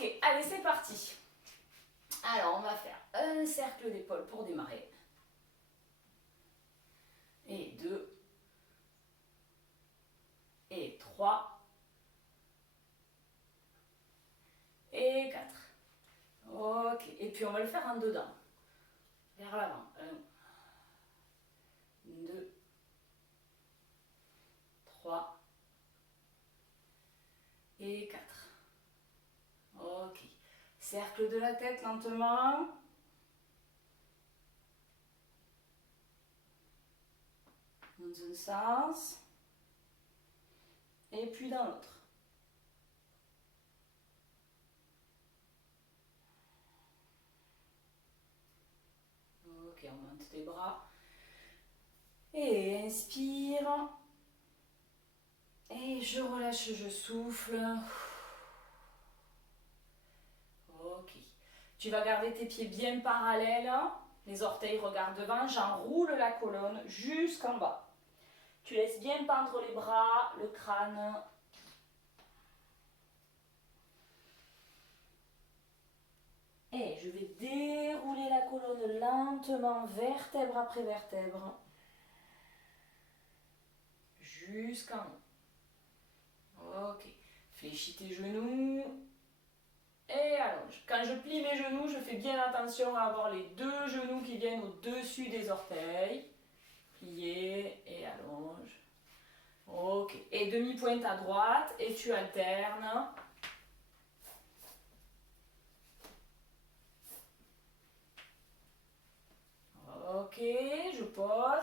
Ok, allez, c'est parti. Alors, on va faire un cercle d'épaule pour démarrer. Et 2. Et 3. Et 4. Ok, et puis on va le faire en dedans. Vers l'avant. 1, 2, 3 et 4. Ok. Cercle de la tête lentement. Dans un sens. Et puis dans l'autre. Ok, on monte les bras. Et inspire. Et je relâche, je souffle. Ok. Tu vas garder tes pieds bien parallèles. Les orteils regardent devant. J'enroule la colonne jusqu'en bas. Tu laisses bien pendre les bras, le crâne. Et je vais dérouler la colonne lentement, vertèbre après vertèbre. Jusqu'en haut. Ok. Fléchis tes genoux. Et allonge. Quand je plie mes genoux, je fais bien attention à avoir les deux genoux qui viennent au-dessus des orteils. Plier et allonge. Ok. Et demi-pointe à droite et tu alternes. Ok, je pose.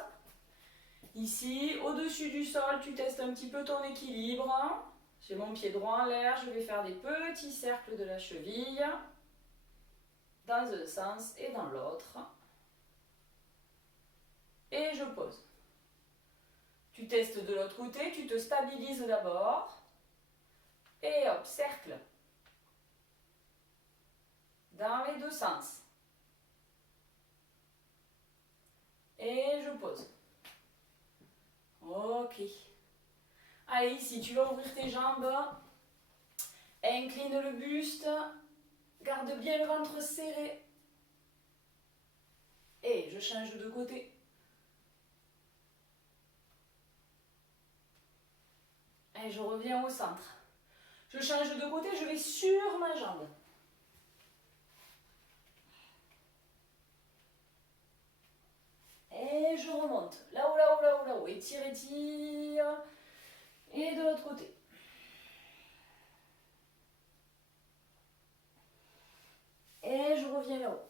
Ici, au-dessus du sol, tu testes un petit peu ton équilibre. J'ai mon pied droit en l'air, je vais faire des petits cercles de la cheville dans un sens et dans l'autre. Et je pose. Tu testes de l'autre côté, tu te stabilises d'abord. Et hop, cercle. Dans les deux sens. Et je pose. Ok. Allez, ici, tu vas ouvrir tes jambes. Incline le buste. Garde bien le ventre serré. Et je change de côté. Et je reviens au centre. Je change de côté, je vais sur ma jambe. Et je remonte. Là-haut, là-haut, là-haut, là-haut. Étire, étire. Et de l'autre côté. Et je reviens là-haut.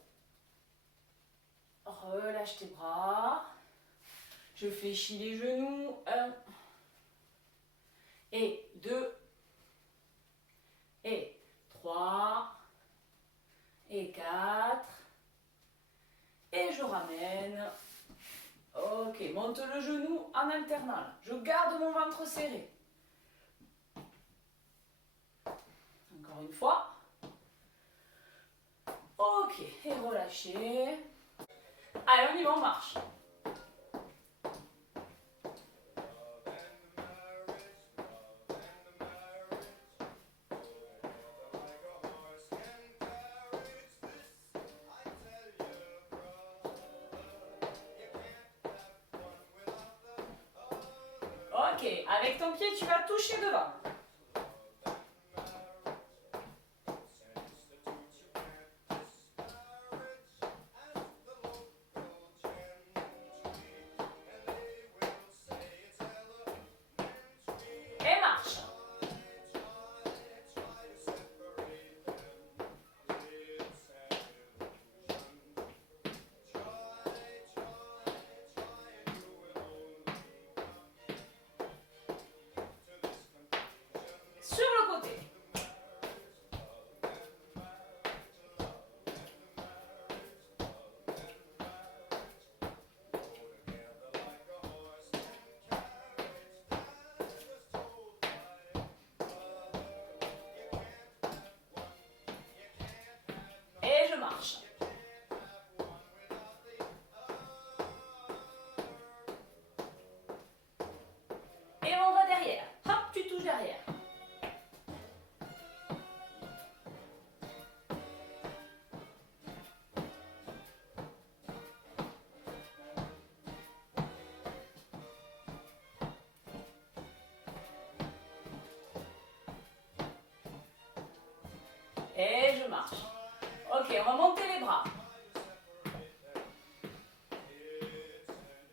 Relâche tes bras. Je fléchis les genoux. 1. Et 2. Et 3. Et 4. Et je ramène. Ok, monte le genou en alternant. Je garde mon ventre serré. Encore une fois. Ok, et relâchez. Allez, on y va, on marche. Ok, avec ton pied, tu vas toucher devant. Et marche. Ok, on va monter les bras.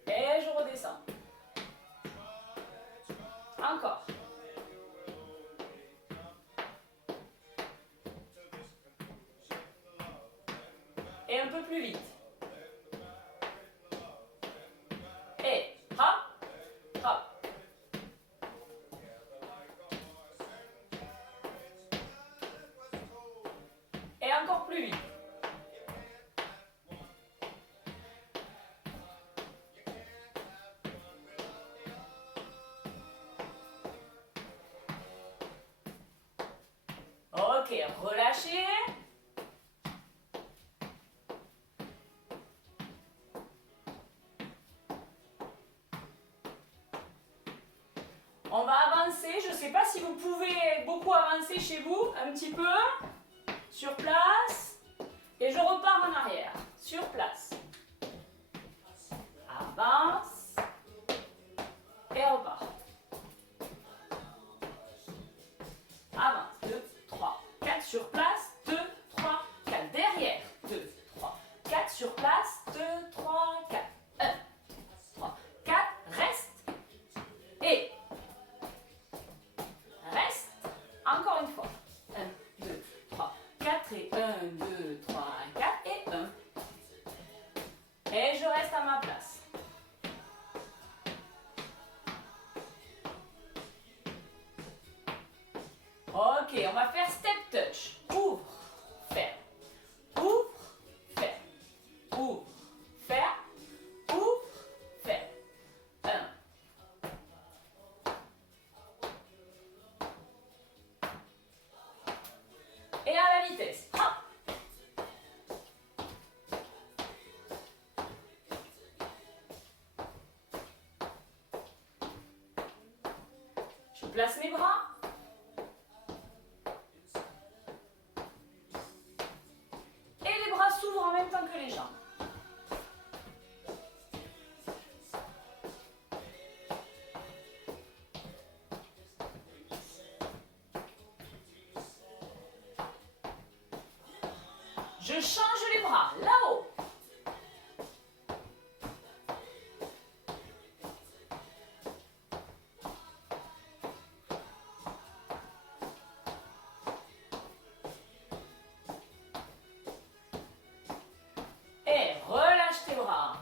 Et je redescends. Encore. Et un peu plus vite. Et hop, hop. Et encore plus vite. Ok, relâchez. On va avancer. Je ne sais pas si vous pouvez beaucoup avancer chez vous, un petit peu. Sur place. Et je repars en arrière. Sur place. Avance. Et repart. Avance. 2, 3, 4 sur place. 2, 3, 4. Derrière. 2, 3, 4 sur place. 2, 3, 4. 1, 3, 4. Reste. Et. Reste. Encore une fois. 1, 2, 3, 4. Et 1, 2, 3, 4. Et 1. Et je reste à ma place. Ok, on va faire step touch. Ouvre, ferme. Ouvre, ferme. Ouvre, ferme. Ouvre, ferme. 1. Et à la vitesse. Hop. Je place mes bras. Et les bras s'ouvrent en même temps que les jambes. Je change les bras, là-haut. Et relâche tes bras.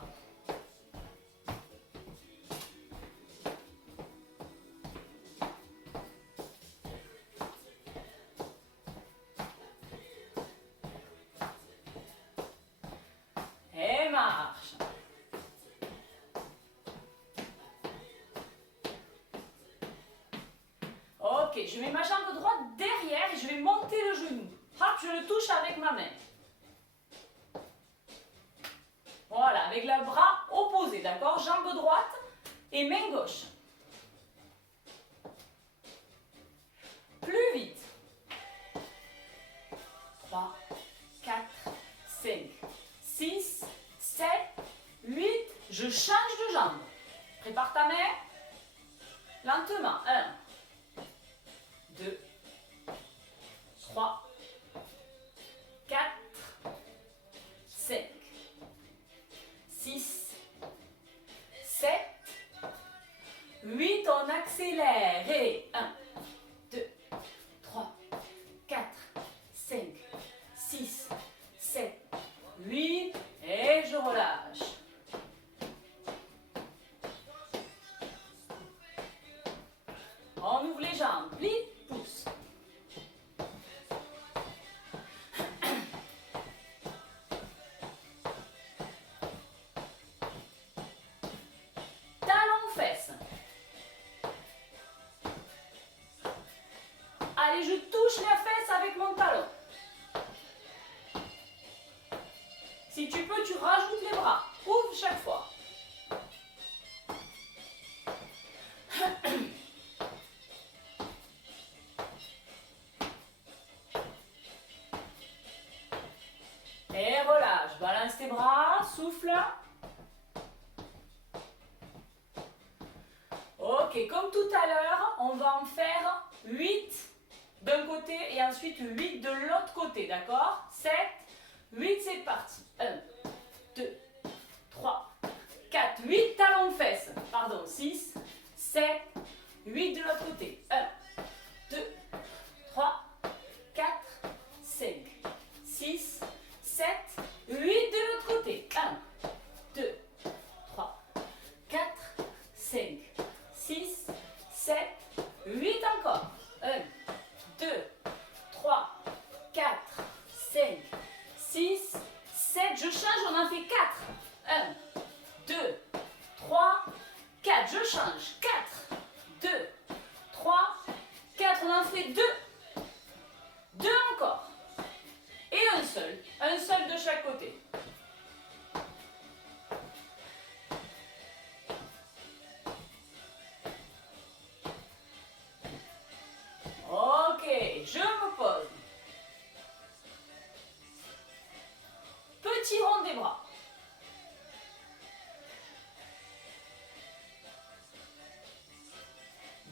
Et marche. Ok, je mets ma jambe droite derrière et je vais monter le genou. Hop, je le touche avec ma main. Voilà, avec le bras opposé, d'accord? Jambe droite et main gauche. Plus vite. 3, 4, 5, 6, 7, 8. Je change de jambe. Prépare ta main. Lentement. 1, 2, 3, 4, 5, 6, 7, 8. On accélère. Et 1, 2, 3, 4, 5, 6, 7, 8. Et je relâche. On ouvre les jambes. Plie, pousse. Talons fesses. Allez, je touche la fesse avec mon talon. Si tu peux, tu rajoutes les bras. Ouvre chaque fois. Et relâche. Balance tes bras. Souffle. Ok, comme tout à l'heure, on va en faire 8 d'un côté et ensuite 8 de l'autre côté, d'accord? 7, 8, c'est parti. 1, 2, 3, 4, 8, talons de fesses. Pardon, 6, 7, 8 de l'autre côté. 1, 2, 3, 4, 5, 6, 7, 8 de l'autre côté. 1, 2, 3, 4, 5, 6, 7, 8 encore. 1, 2, 3, 4, 5, 6, 7. Je change, on en fait 4. 1, 2, 3, 4. Je change. 4, 2, 3, 4. On en fait 2. 2 encore. Et un seul. Un seul de chaque côté. Ok, je me pose. Petit rond des bras.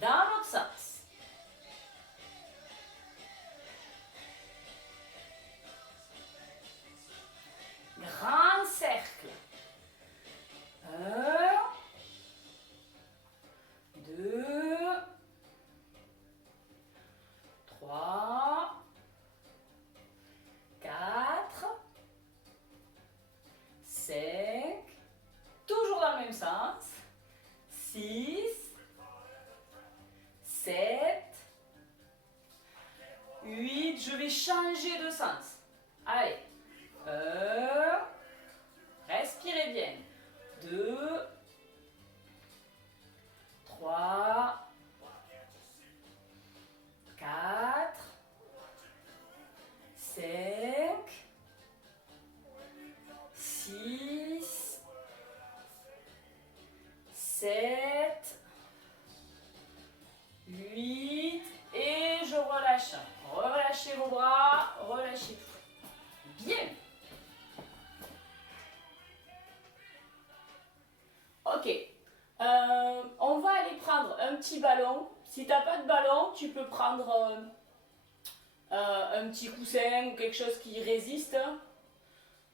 Dans l'autre sens. Grand cercle. 1, 2, 3, 4, 5, toujours dans le même sens, 6, 7, 8, je vais changer de sens. Allez, 1, respirez bien, 2, 3, 4, 5, 6, 7, 8 et je relâche. Relâchez vos bras, relâchez tout. Bien. Ok. On va aller prendre un petit ballon. Si tu n'as pas de ballon, tu peux prendre un petit coussin ou quelque chose qui résiste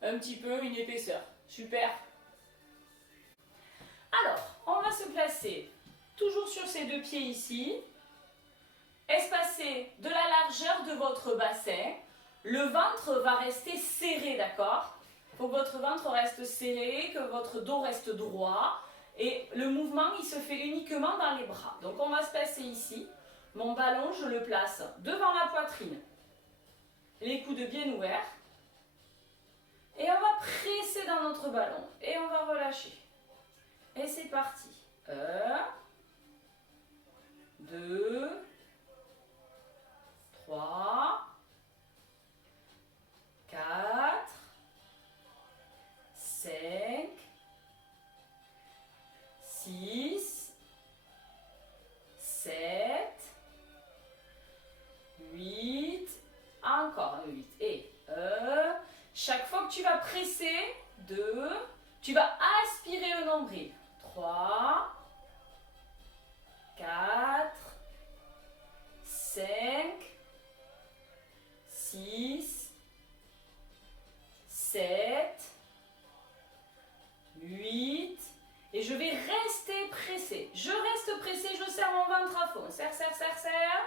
un petit peu, une épaisseur. Super. Alors, on va se placer toujours sur ces deux pieds ici. Espacez de la largeur de votre bassin. Le ventre va rester serré, d'accord? Il faut que votre ventre reste serré, que votre dos reste droit. Et le mouvement, il se fait uniquement dans les bras. Donc, on va se placer ici. Mon ballon, je le place devant la poitrine. Les coudes bien ouverts. Et on va presser dans notre ballon. Et on va relâcher. Et c'est parti. 1, 2, 3, 4, 5, 6, 7, 8, encore un 8. Et chaque fois que tu vas presser, 2, tu vas aspirer le nombril. 3, 4, 5, 6, 7, 8, et je vais rester pressé. Je reste pressé, je serre mon ventre à fond. Serre, serre, serre, serre.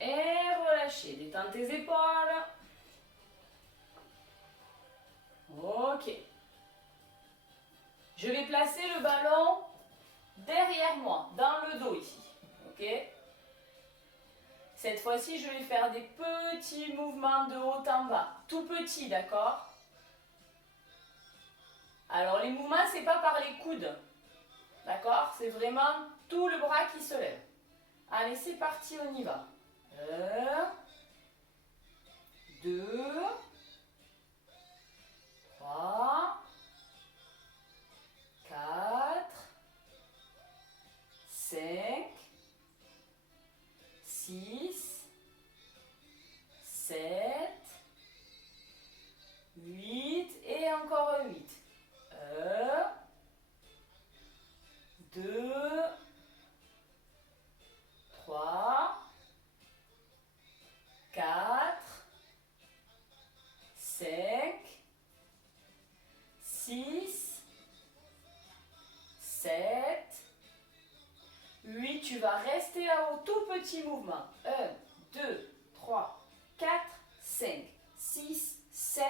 Et relâchez, détends tes épaules. Ok. Je vais placer le ballon derrière moi, dans le dos ici. Ok. Cette fois-ci, je vais faire des petits mouvements de haut en bas. Tout petit, d'accord? Alors, les mouvements, c'est pas par les coudes. D'accord? C'est vraiment tout le bras qui se lève. Allez, c'est parti, on y va. 1, 2, 3, 4, 5, 6, 7, 8 et encore un 8. 1, 2, 3, 4, restez là-haut, tout petit mouvement. 1, 2, 3, 4, 5, 6, 7,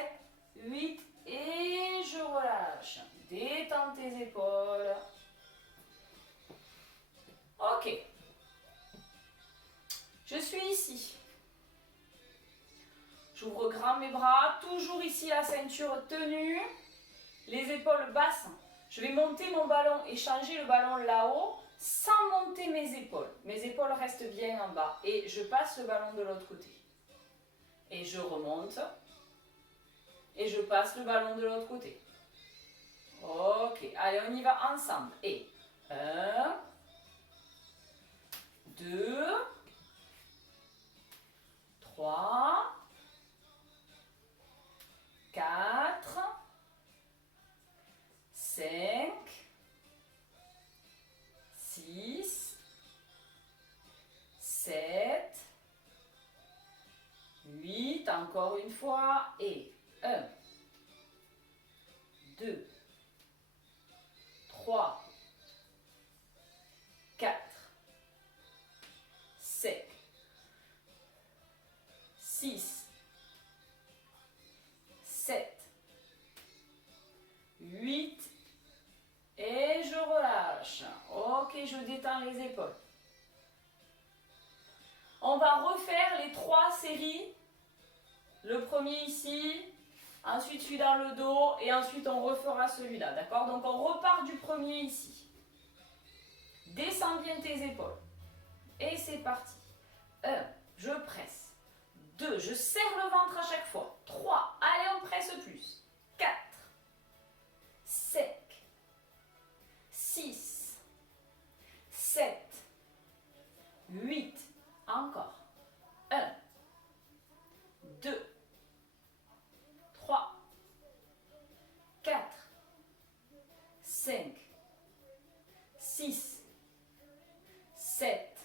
8 et je relâche. Détends tes épaules. Ok. Je suis ici. J'ouvre grand mes bras, toujours ici la ceinture tenue, les épaules basses. Je vais monter mon ballon et changer le ballon là-haut sans monter mes épaules. Mes épaules restent bien en bas et je passe le ballon de l'autre côté. Et je remonte et je passe le ballon de l'autre côté. Ok, allez on y va ensemble. Et 1, 2, 3, 4, 5, 6, 7, 8, encore une fois, et 1, 2, 3, 4, 5, 6, 7, 8, et je relâche. Ok, je détends les épaules. On va refaire les 3 séries. Le premier ici, ensuite celui dans le dos et ensuite on refera celui-là, d'accord? Donc on repart du premier ici. Descends bien tes épaules. Et c'est parti. 1, je presse. 2, je serre le ventre à chaque fois. 3, allez on presse plus. 4, 5, 6, 7, 8, encore. 1, 2, 3, 4, 5, 6, 7,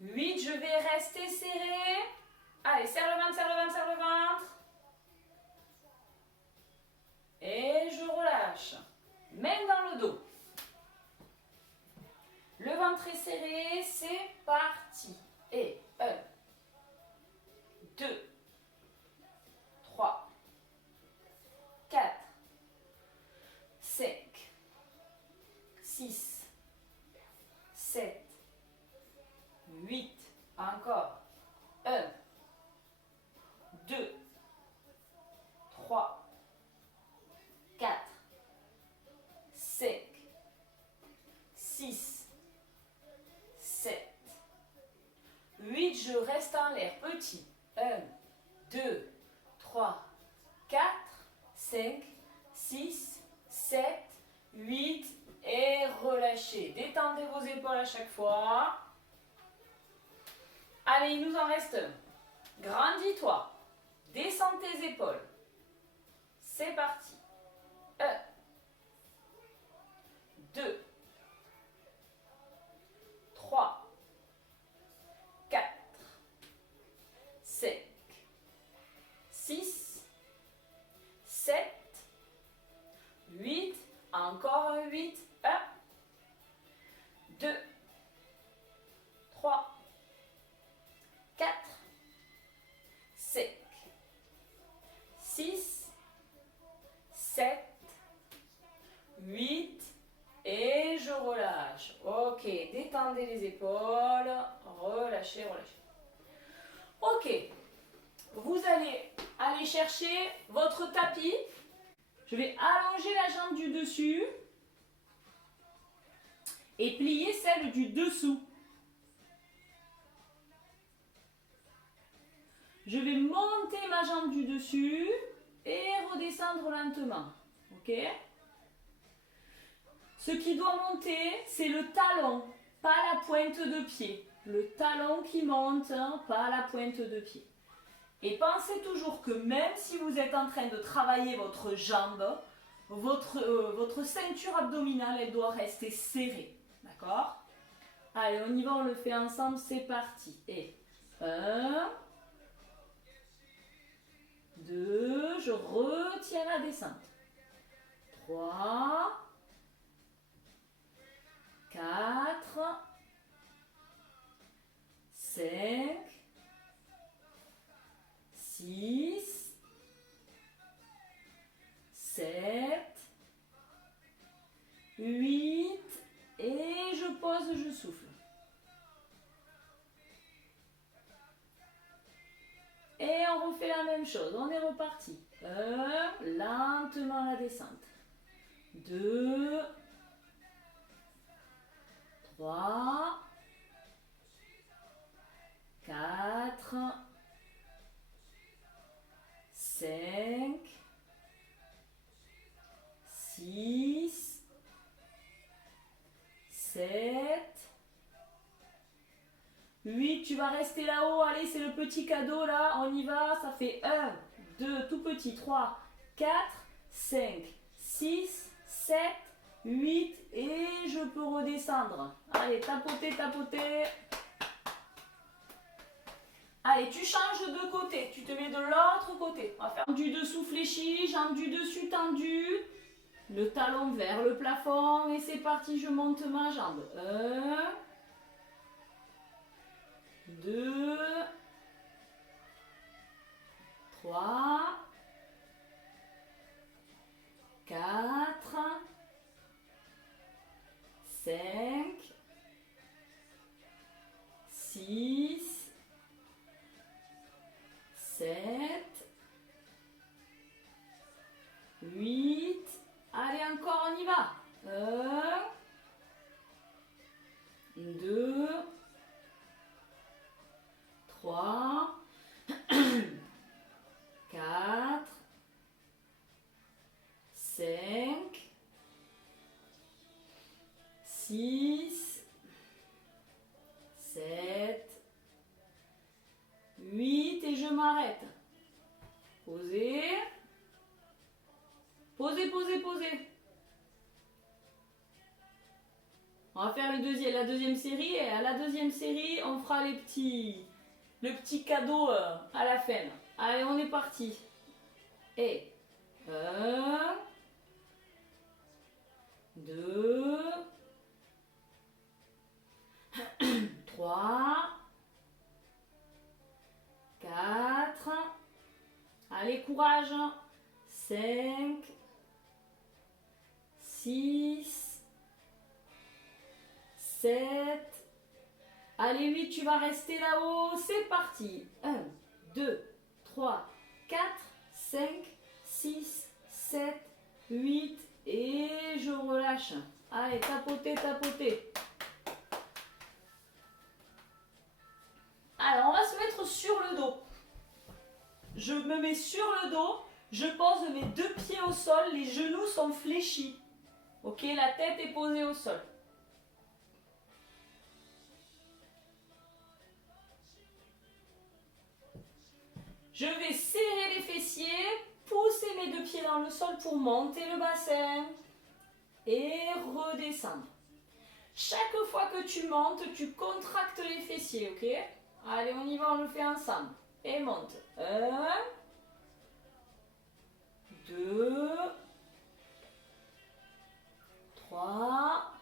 8. Je vais rester serré. Allez, serre le ventre, serre le ventre, serre le ventre. Et je relâche. Même dans le dos. Le ventre est serré, c'est parti. Et 1, 2, 3, 4, 5, 6, 7, 8, encore. 1, 2, 3, 4, 5, 6, 7, 8. Je reste en l'air. Petit. 1, 2, 3, 4, 5, 6, 7, 8 et relâchez. Détendez vos épaules à chaque fois. Allez, il nous en reste un. Grandis-toi. Descends tes épaules. C'est parti. 1, 2, 3, 4, 5, 6, 7, 8. Encore un 8. 1, 2, 3, 4, 5, 6, 7, 8 et je relâche. Ok, détendez les épaules, relâchez, relâchez. Ok, vous allez aller chercher votre tapis. Je vais allonger la jambe du dessus et plier celle du dessous. Je vais monter ma jambe du dessus et redescendre lentement. Ok? Ce qui doit monter, c'est le talon, pas la pointe de pied. Le talon qui monte, hein, pas la pointe de pied. Et pensez toujours que même si vous êtes en train de travailler votre jambe, votre ceinture abdominale, elle doit rester serrée. D'accord? Allez, on y va, on le fait ensemble, c'est parti. Et 1, 2, je retiens la descente. 3, 4, 5, 6, 7, 8, et je pose, je souffle. Et on refait la même chose, on est reparti. 1, lentement la descente. 2, 3, 4, 5, 6, 7, 8, tu vas rester là-haut, allez, c'est le petit cadeau là, on y va, ça fait 1, 2, tout petit, 3, 4, 5, 6, 7, 8, et je peux redescendre. Allez, tapoter, tapoter. Allez, tu changes de côté, tu te mets de l'autre côté. On va faire du dessous fléchi, jambe du dessus tendue, le talon vers le plafond, et c'est parti, je monte ma jambe. 1, 2, 3, 4, 5, 6, 7, 8, allez encore on y va. 1, 2, 3, 4, 5, 6, 7, 8, et je m'arrête. Posez. Posez, posez, posez. On va faire la deuxième série, et à la deuxième série, on fera le petit cadeau à la fin. Allez, on est parti. Et 1, 2, 3, 4, allez, courage, 5, 6, 7, allez, 8, tu vas rester là-haut, c'est parti. 1, 2, 3, 4, 5, 6, 7, 8, et je relâche. Allez, tapotez, tapotez. Alors, on va se mettre sur le dos. Je me mets sur le dos, je pose mes deux pieds au sol, les genoux sont fléchis. Ok, la tête est posée au sol. Je vais serrer les fessiers, pousser mes deux pieds dans le sol pour monter le bassin et redescendre. Chaque fois que tu montes, tu contractes les fessiers, ok? Allez, on y va, on le fait ensemble. Et monte. 1, 2, 3,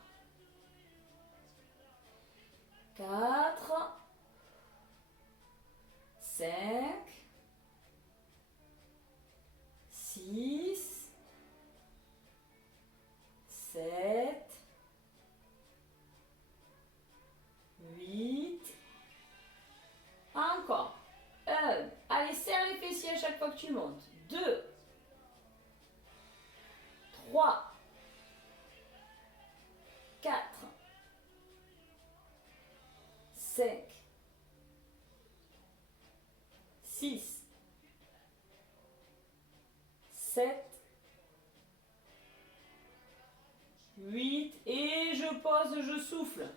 4, 5, 6, 7, 8, encore. 1, allez, serre les fessiers à chaque fois que tu montes. 2, 3, 4, 5, 6, 7, 8, et je pose, je souffle.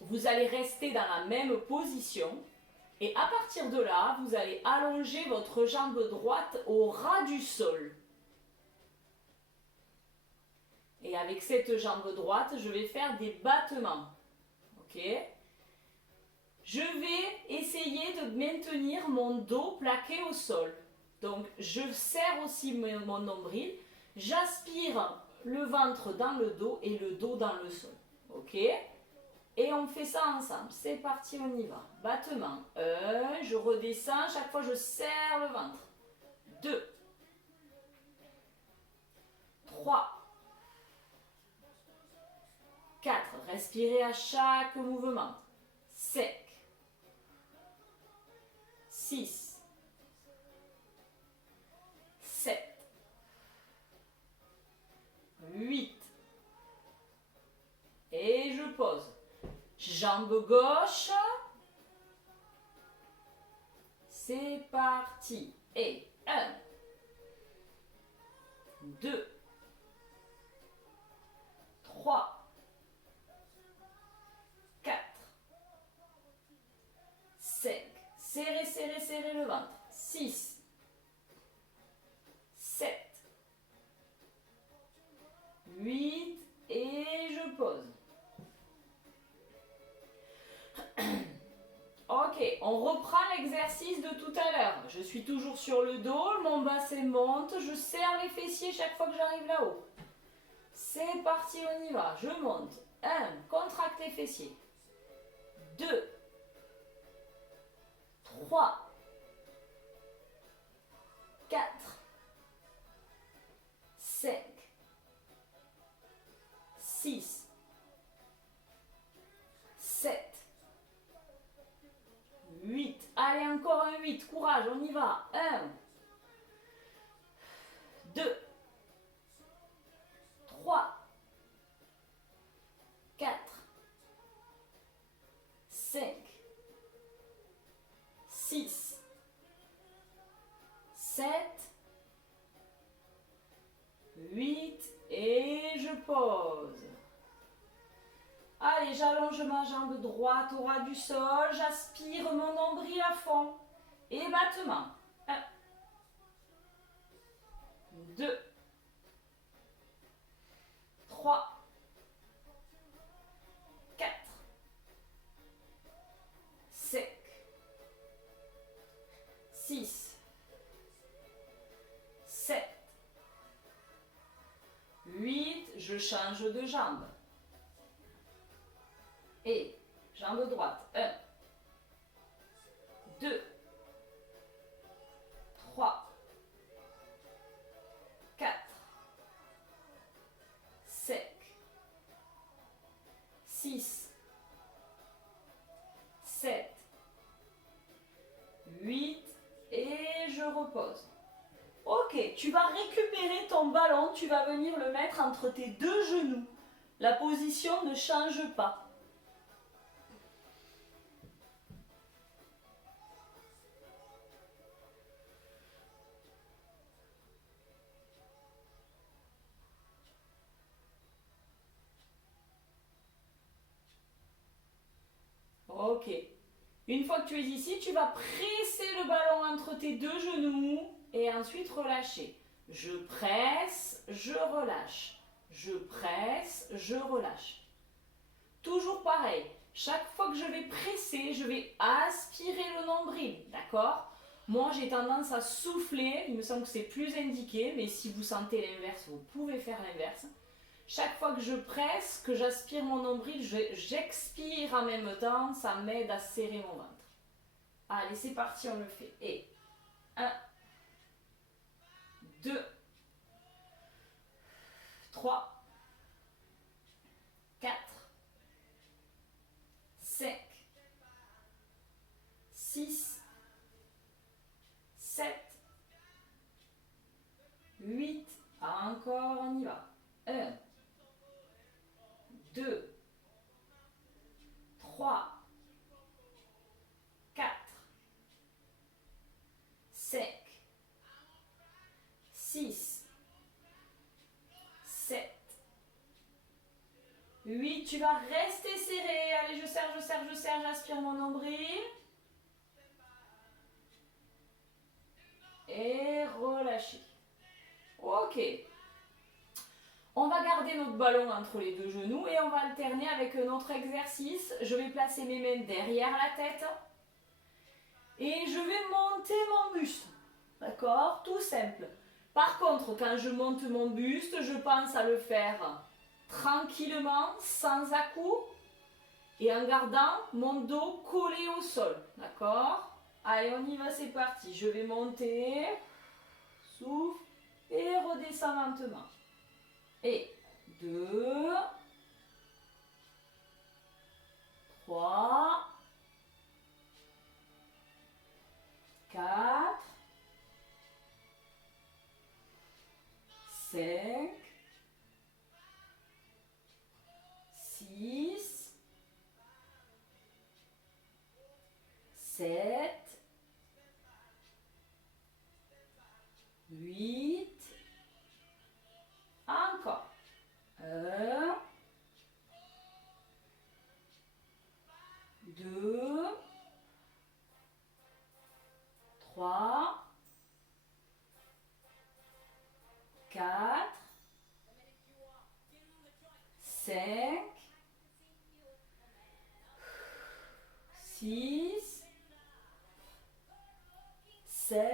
Vous allez rester dans la même position et à partir de là, vous allez allonger votre jambe droite au ras du sol. Et avec cette jambe droite, je vais faire des battements. Ok? Je vais essayer de maintenir mon dos plaqué au sol. Donc, je serre aussi mon nombril. J'aspire le ventre dans le dos et le dos dans le sol. Ok? Et on fait ça ensemble. C'est parti, on y va. Battement. 1, je redescends. Chaque fois, je serre le ventre. 2, 3, 4. Respirez à chaque mouvement. 5, 6, 7, 8. Et je pose. Jambe gauche. C'est parti. Et 1, 2, 3, 4, 5. Serrez, serrez, serrez le ventre. 6, 7, 8. Et je pose. Ok, on reprend l'exercice de tout à l'heure. Je suis toujours sur le dos, mon bassin monte, je serre les fessiers chaque fois que j'arrive là-haut. C'est parti, on y va. Je monte. 1, contracte les fessiers. 2, 3, 4, 5, 6, 7, 8. Allez, encore un 8. Courage, on y va. 1, 2, 3, 4, 5, 6, 7, 8. Et je pose. Allez, j'allonge ma jambe droite au ras du sol. J'aspire mon nombril à fond. Et battement. 1, 2, 3, 4, 5, 6, 7, 8. Je change de jambe. Et jambe droite. 1, 2, 3, 4, 5, 6, 7, 8. Et je repose. Ok, tu vas récupérer ton ballon, tu vas venir le mettre entre tes deux genoux. La position ne change pas. Ok. Une fois que tu es ici, tu vas presser le ballon entre tes deux genoux et ensuite relâcher. Je presse, je relâche. Je presse, je relâche. Toujours pareil. Chaque fois que je vais presser, je vais aspirer le nombril. D'accord? Moi, j'ai tendance à souffler. Il me semble que c'est plus indiqué, mais si vous sentez l'inverse, vous pouvez faire l'inverse. Chaque fois que je presse, que j'aspire mon nombril, j'expire en même temps, ça m'aide à serrer mon ventre. Allez, c'est parti, on le fait. Et 1, 2, 3, 4, 5, 6, 7, 8. Encore, on y va. 1, 2, 3, 4, 5, 6, 7, 8. Tu vas rester serré. Allez, je serre, je serre, je serre. J'aspire mon nombril. Et relâcher. Ok. On va garder notre ballon entre les deux genoux et on va alterner avec un autre exercice. Je vais placer mes mains derrière la tête et je vais monter mon buste. D'accord? Tout simple. Par contre, quand je monte mon buste, je pense à le faire tranquillement, sans à-coups, et en gardant mon dos collé au sol. D'accord? Allez, on y va, c'est parti. Je vais monter, souffle, et redescends lentement. Et 2, 3, 4, 5, 6, 7, 8, encore. 1, 2, 3, 4, 5, 6, 7,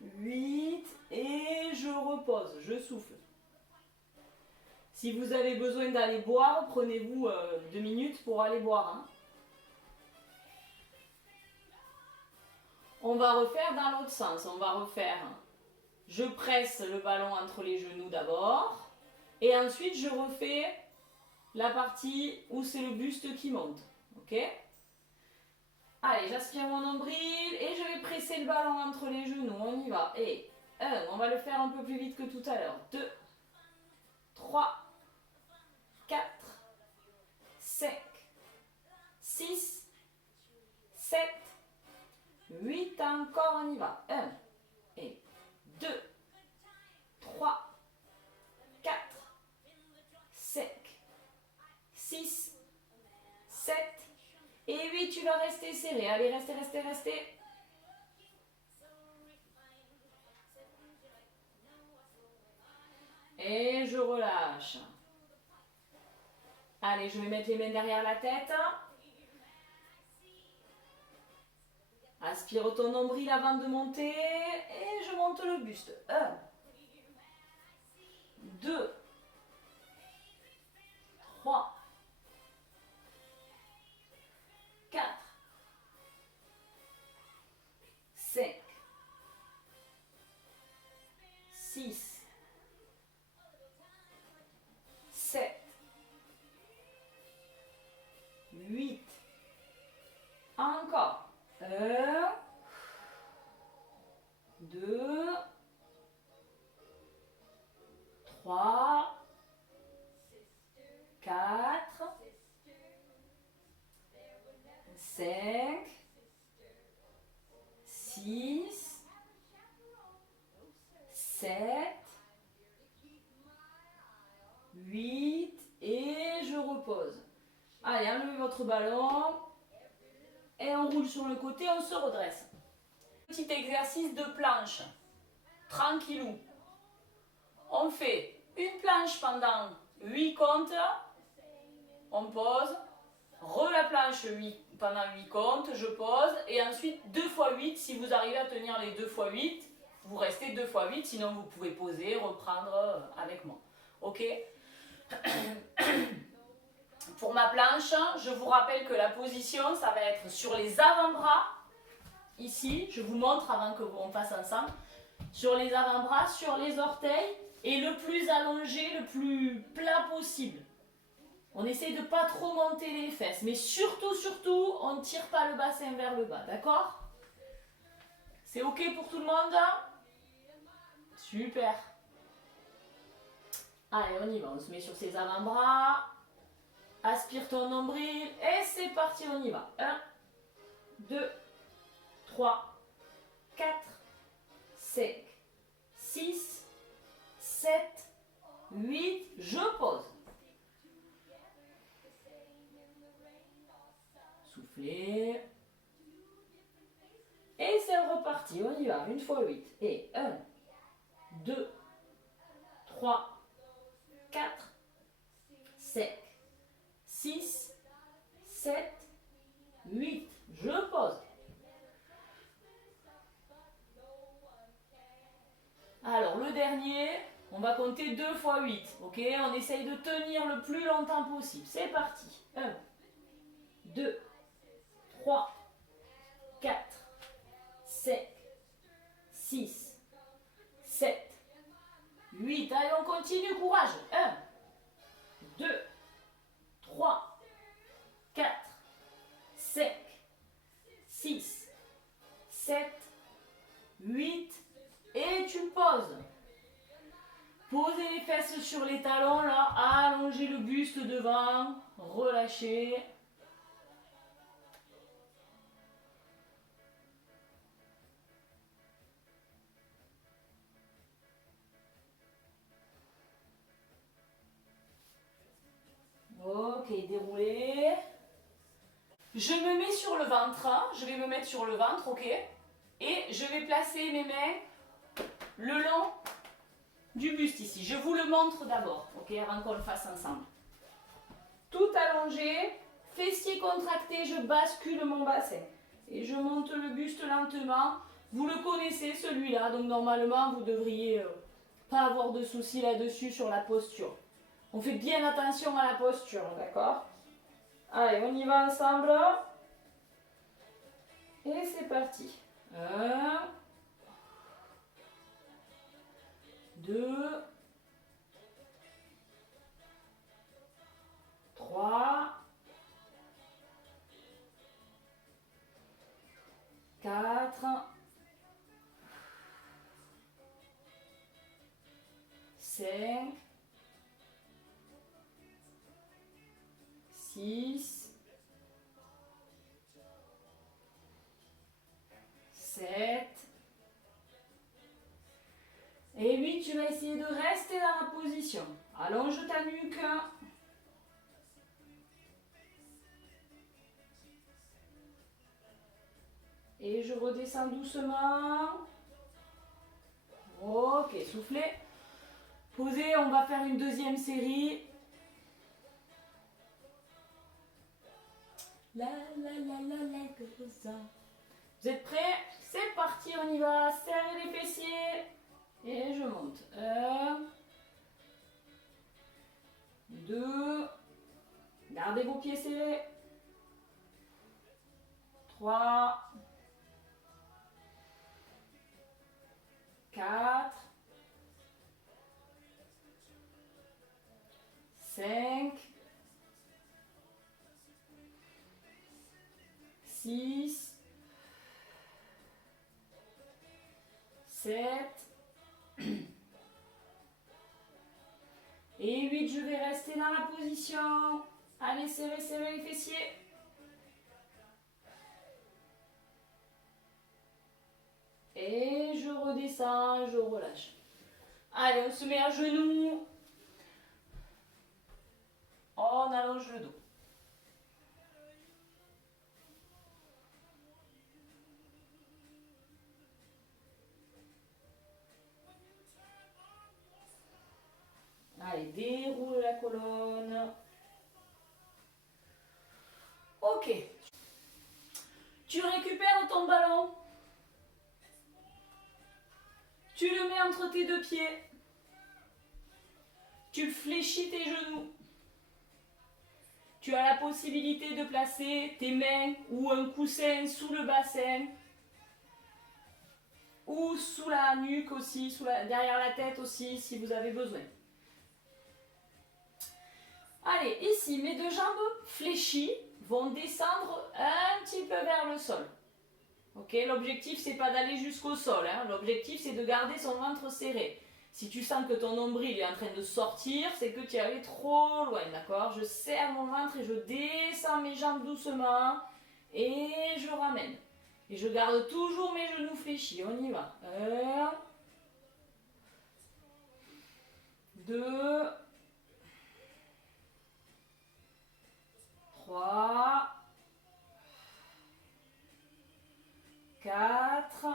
8 et je repose, je souffle. Si vous avez besoin d'aller boire, prenez-vous 2 minutes pour aller boire. Hein. On va refaire dans l'autre sens, on va refaire. Je presse le ballon entre les genoux d'abord et ensuite je refais la partie où c'est le buste qui monte. Ok ? Allez, j'aspire mon nombril et je vais presser le ballon entre les genoux. On y va. Et 1, on va le faire un peu plus vite que tout à l'heure. 2, 3, 4, 5, 6, 7, 8. Encore, on y va. 1, et 2, 3, 4, 5, 6, 7, et 8, tu vas rester serré. Allez, restez, restez, restez. Et je relâche. Allez, je vais mettre les mains derrière la tête. Aspire ton nombril avant de monter. Et je monte le buste. 1, 2, 3, 4, 5, 6, 7, 8. Encore. 1, 2, 3, 4, 5, 6, 7, 8 et je repose. Allez, enlevez votre ballon et on roule sur le côté, on se redresse. Petit exercice de planche, tranquillou. On fait une planche pendant 8 comptes, on pose, la planche pendant 8 comptes, je pose, et ensuite 2 x 8, si vous arrivez à tenir les 2 x 8, vous restez 2 x 8, sinon vous pouvez poser, reprendre avec moi. Ok? Pour ma planche, je vous rappelle que la position, ça va être sur les avant-bras, ici, je vous montre avant qu'on fasse ensemble, sur les avant-bras, sur les orteils, et le plus allongé, le plus plat possible. On essaie de ne pas trop monter les fesses, mais surtout, on ne tire pas le bassin vers le bas, d'accord? C'est ok pour tout le monde? Super. Allez, on y va, on se met sur ses avant-bras. Aspire ton nombril et c'est parti, on y va. 1, 2, 3, 4, 5, 6, 7, 8, je pose. Soufflez. Et c'est reparti, on y va, 1 x 8. Et 1, 2, 3, 4, 5, 6, 7, 8. Je pose. Alors le dernier, on va compter 2 fois 8. Ok, on essaye de tenir le plus longtemps possible. C'est parti. 1, 2, 3, 4, 5, 6, 7, 8. Allez, on continue, courage. 1, 2, 3, 4, 5, 6, 7, 8. Et tu poses. Posez les fesses sur les talons, là. Allongez le buste devant. Relâchez. Ok, déroulez. Je me mets sur le ventre. Je vais me mettre sur le ventre, ok? Et je vais placer mes mains le long du buste ici. Je vous le montre d'abord, ok? Avant qu'on le fasse ensemble. Tout allongé, fessiers contractés, je bascule mon bassin. Et je monte le buste lentement. Vous le connaissez celui-là, donc normalement vous devriez pas avoir de soucis là-dessus sur la posture. On fait bien attention à la posture, d'accord? Allez, on y va ensemble. Et c'est parti. 1, 2, 3, 4, 5, 6, 7 et 8. Tu vas essayer de rester dans la position. Allonge ta nuque. Et je redescends doucement. Ok, soufflez. Posez, on va faire une deuxième série. La la la la la que ça. Vous êtes prêts? C'est parti, on y va. Serrez les fessiers. Et je monte. 1, 2. Gardez vos pieds serrés. 3, 4, 5, 6, 7 et 8. Je vais rester dans la position. Allez, serrez, serrez les fessiers. Et je redescends, je relâche. Allez, on se met à genoux. On allonge le dos. Allez, déroule la colonne. Ok. Tu récupères ton ballon. Tu le mets entre tes deux pieds. Tu fléchis tes genoux. Tu as la possibilité de placer tes mains ou un coussin sous le bassin ou sous la nuque aussi, derrière la tête aussi si vous avez besoin. Allez, ici, mes deux jambes fléchies vont descendre un petit peu vers le sol. Ok, l'objectif, c'est pas d'aller jusqu'au sol. Hein. L'objectif, c'est de garder son ventre serré. Si tu sens que ton nombril est en train de sortir, c'est que tu es allé trop loin, d'accord? Je serre mon ventre et je descends mes jambes doucement et je ramène. Et je garde toujours mes genoux fléchis. On y va. 1, 2, 3, 4,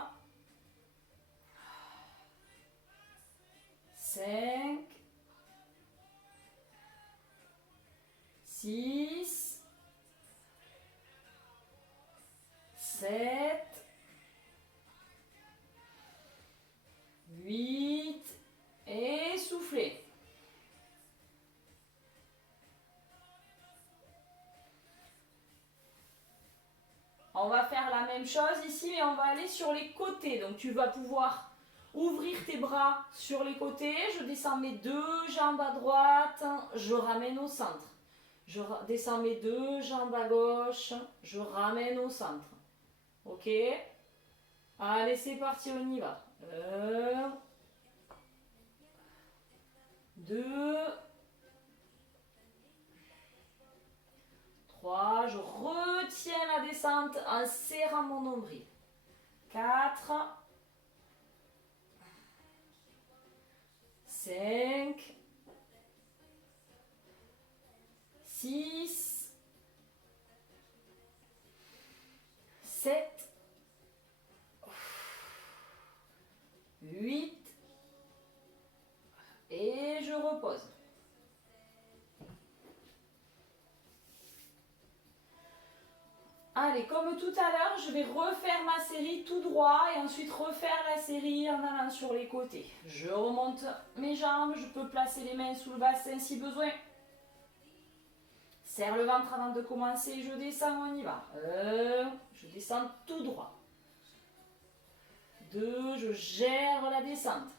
5, 6, 7, 8 On va faire la même chose ici, mais on va aller sur les côtés. Donc tu vas pouvoir ouvrir tes bras sur les côtés. Je descends mes deux jambes à droite, je ramène au centre. Je descends mes deux jambes à gauche, je ramène au centre. Ok? Allez, c'est parti, on y va. 1, 2, 3, je retiens la descente en serrant mon nombril. 4, 5, 6, 7, 8 et je repose. Allez, comme tout à l'heure, je vais refaire ma série tout droit et ensuite refaire la série en allant sur les côtés. Je remonte mes jambes, je peux placer les mains sous le bassin si besoin. Serre le ventre avant de commencer, je descends, on y va. 1, je descends tout droit. 2, je gère la descente.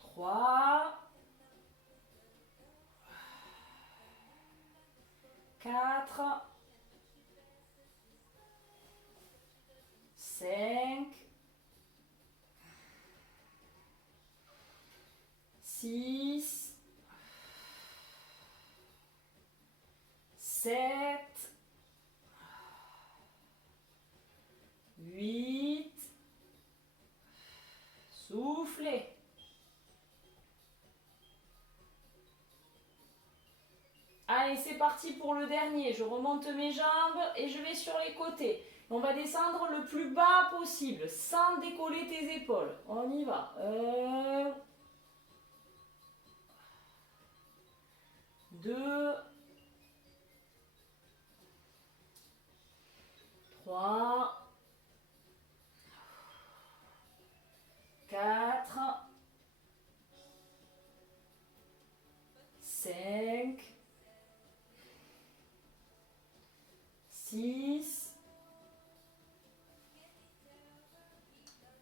3, 4, 5, 6, 7, 8, soufflez. Allez, c'est parti pour le dernier. Je remonte mes jambes et je vais sur les côtés. On va descendre le plus bas possible, sans décoller tes épaules. On y va. 1, 2, 3, 4, 5, 6,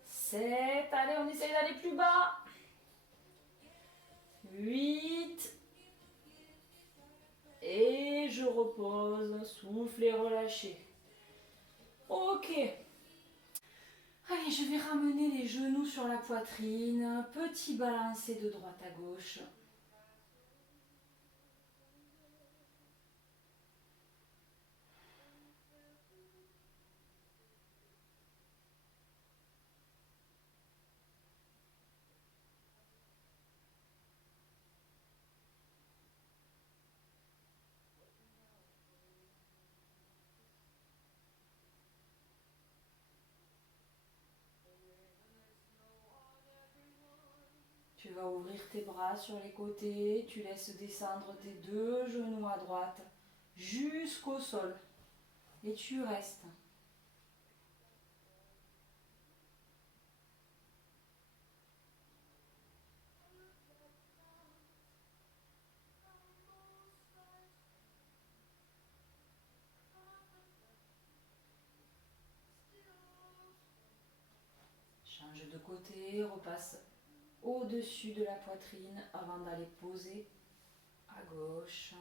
7, allez, on essaye d'aller plus bas. 8, et je repose, souffle et relâchez. Ok. Allez, je vais ramener les genoux sur la poitrine, petit balancé de droite à gauche. Tu vas ouvrir tes bras sur les côtés, tu laisses descendre tes deux genoux à droite jusqu'au sol et tu restes. Change de côté, repasse au-dessus de la poitrine avant d'aller poser à gauche.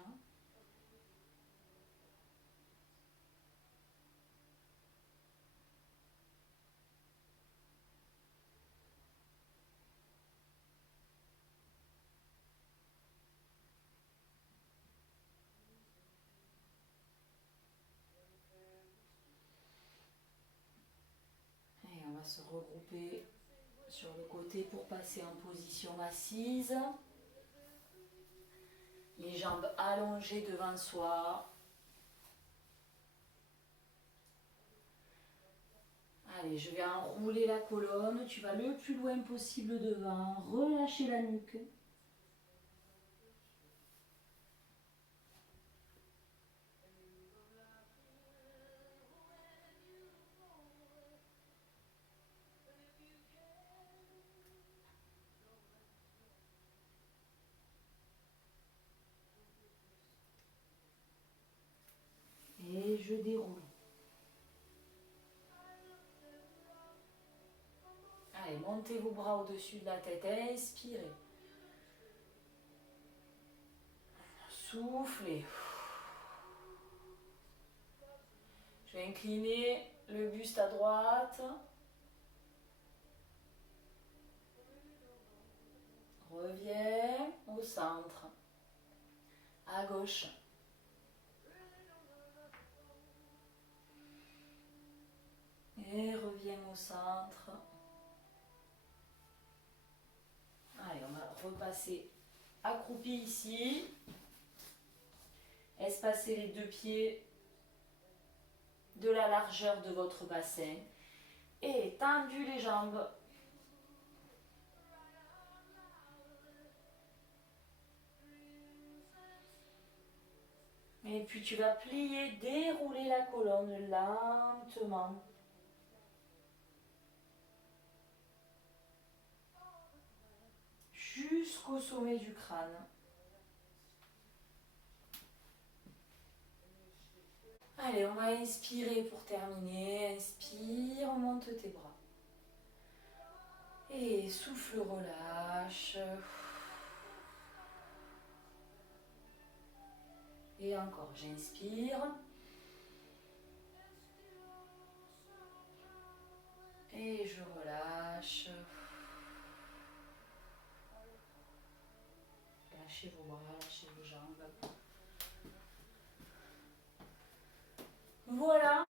Et on va se regrouper sur le côté pour passer en position assise. Les jambes allongées devant soi. Allez, je vais enrouler la colonne. Tu vas le plus loin possible devant. Relâcher la nuque. Et je déroule. Allez, montez vos bras au-dessus de la tête, inspirez. Soufflez. Je vais incliner le buste à droite. Reviens au centre. À gauche. Et reviens au centre. Allez, on va repasser accroupi ici. Espacez les deux pieds de la largeur de votre bassin. Et tendu les jambes. Et puis tu vas plier, dérouler la colonne lentement. Jusqu'au sommet du crâne. Allez, on va inspirer pour terminer. Inspire, monte tes bras. Et souffle, relâche. Et encore, j'inspire. Et je relâche. Lâchez vos bras, lâchez vos jambes. Voilà.